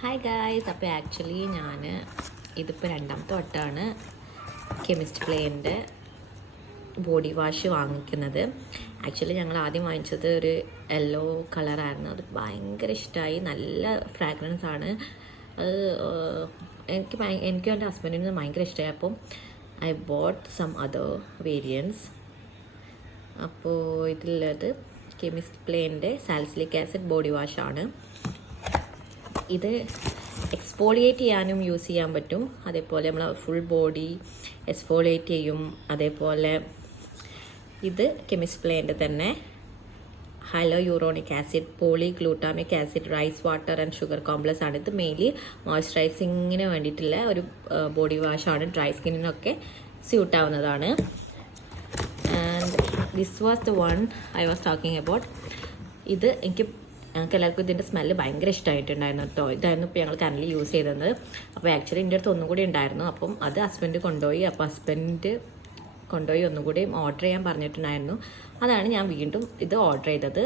Hi guys. അപ്പോൾ actually ഞാൻ ഇതിപ്പോൾ രണ്ടാമത്തെ വട്ടമാണ് കെമിസ്റ്റ് പ്ലേൻ്റെ ബോഡി വാഷ് വാങ്ങിക്കുന്നത്. ആക്ച്വലി ഞങ്ങൾ ആദ്യം വാങ്ങിച്ചത് ഒരു യെല്ലോ കളറായിരുന്നു. അത് ഭയങ്കര ഇഷ്ടമായി. നല്ല ഫ്രാഗ്രൻസ് ആണ്. അത് എനിക്കും എൻ്റെ ഹസ്ബൻഡിനും ഭയങ്കര ഇഷ്ടമായി. അപ്പം I bought some other variance. അപ്പോൾ ഇതിലുള്ളത് കെമിസ്റ്റ് പ്ലേൻ്റെ സാലിസിലിക് ആസിഡ് ബോഡി വാഷാണ്. ഇത് എക്സ്ഫോളിയേറ്റ് ചെയ്യാനും യൂസ് ചെയ്യാൻ പറ്റും. അതേപോലെ നമ്മൾ ഫുൾ ബോഡി എക്സ്ഫോളിയേറ്റ് ചെയ്യും. അതേപോലെ ഇത് കെമിസ്റ്റ് പ്ലേൻ്റെ തന്നെ hyaluronic acid, polyglutamic acid, rice water and sugar complex ആണ്. ഇത് മെയിൻലി മോയ്സ്ചറൈസിങ്ങിന് വേണ്ടിയിട്ടുള്ള ഒരു ബോഡി വാഷാണ്. ഡ്രൈ സ്കിന്നിനൊക്കെ സ്യൂട്ട് ആവുന്നതാണ്. And this was the one I was talking about. ഇത് ഞങ്ങൾക്ക് എല്ലാവർക്കും ഇതിൻ്റെ സ്മെല്ല് ഭയങ്കര ഇഷ്ടമായിട്ടുണ്ടായിരുന്നു കേട്ടോ. ഇതായിരുന്നു ഇപ്പോൾ ഞങ്ങൾ കറൻലി യൂസ് ചെയ്തത്. അപ്പോൾ ആക്ച്വലി എൻ്റെ അടുത്ത് ഒന്നും കൂടി ഉണ്ടായിരുന്നു. അപ്പം അത് ഹസ്ബൻഡ് കൊണ്ടുപോയി. അപ്പോൾ ഹസ്ബൻഡ് കൊണ്ടുപോയി ഒന്നും കൂടി ഓർഡർ ചെയ്യാൻ പറഞ്ഞിട്ടുണ്ടായിരുന്നു. അതാണ് ഞാൻ വീണ്ടും ഇത് ഓർഡർ ചെയ്തത്.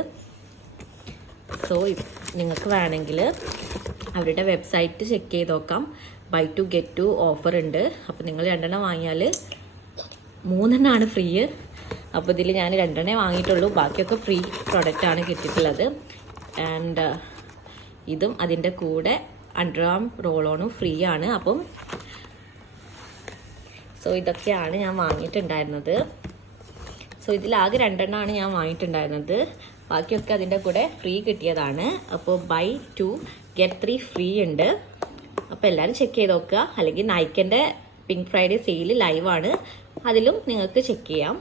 സോ നിങ്ങൾക്ക് വേണമെങ്കിൽ അവരുടെ വെബ്സൈറ്റ് ചെക്ക് ചെയ്ത് നോക്കാം. Buy two get two offer ഉണ്ട്. അപ്പോൾ നിങ്ങൾ 2 വാങ്ങിയാൽ 3 ഫ്രീ. അപ്പോൾ ഇതിൽ ഞാൻ 2 വാങ്ങിയിട്ടുള്ളൂ. ബാക്കിയൊക്കെ ഫ്രീ പ്രൊഡക്റ്റാണ് കിട്ടിയിട്ടുള്ളത്. ആൻഡ് ഇതും അതിൻ്റെ കൂടെ അണ്ടർആം റോളോണും ഫ്രീ ആണ്. അപ്പം സോ ഇതൊക്കെയാണ് ഞാൻ വാങ്ങിയിട്ടുണ്ടായിരുന്നത്. സോ ഇതിലാകെ 2 ഞാൻ വാങ്ങിയിട്ടുണ്ടായിരുന്നത്. ബാക്കിയൊക്കെ അതിൻ്റെ കൂടെ ഫ്രീ കിട്ടിയതാണ്. അപ്പോൾ ബൈ 2 ഗെറ്റ് 3 ഫ്രീ ഉണ്ട്. അപ്പോൾ എല്ലാവരും ചെക്ക് ചെയ്ത് നോക്കുക. അല്ലെങ്കിൽ നൈക്കിൻ്റെ പിങ്ക് ഫ്രൈഡേ സെയിൽ ലൈവാണ്. അതിലും നിങ്ങൾക്ക് ചെക്ക് ചെയ്യാം.